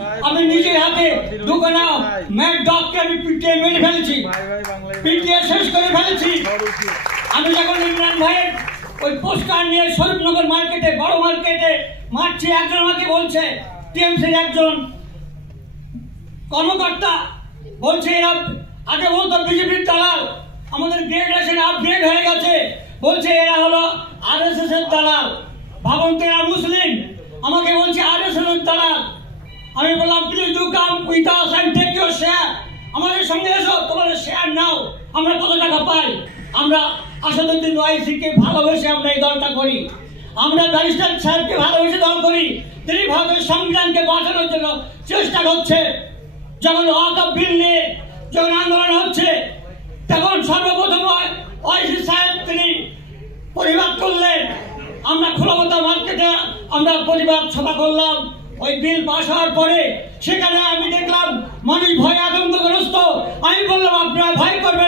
আমি নিজের হাতে দুখানা ম্যাড ডগকে আমি পিটিয়ে মেরে ফেলেছি, পিটিয়ে শেষ করে ফেলেছি। আমি যখন ইমরান ভাইয়ের ওই পোস্টার নিয়ে শরীফনগর মার্কেটে, বড় মার্কেটে মারছি, একজন আমাকে বলছে, টিএমসির একজন কর্মকর্তা বলছে, এরা আগে বলতো বিজেপির দালাল, আমাদের গ্রেড আসেন আপগ্রেড হয়ে গেছে, বলছে এরা হলো আরএসএস এর দালাল। ভাবুন তো, এরা মুসলিম, আমাকে বলছে আরএসএস এর দালাল। আমি বললাম, please do come with us and take your share, আমাদের সঙ্গে এসো, তোমাদের শেয়ার নাও। আমরা কত টাকা পাই? আমরা আসাদুদ্দিন ওয়াইসিকে ভালোবেসে আমরা এই দলটা করি, আমরা ব্যারিস্টার সাহেবকে ভালোবেসে দল করি। তিনি ভারতের সংবিধানকে বাঁচানোর জন্য চেষ্টা করছে। যখন ওয়াকফ বিল নিয়ে যখন আন্দোলন হচ্ছে, তখন সর্বপ্রথম ওয়াইসি সাহেব তিনি প্রতিবাদ করলেন। আমরা খোলাবতা মার্কেটে আমরা প্রতিবাদ সভা করলাম। ওই বিল পাস হওয়ার পরে সেখানে আমি দেখলাম মানুষ ভয়ে আতঙ্কগ্রস্ত। আমি বললাম, আপনারা ভয় করবেন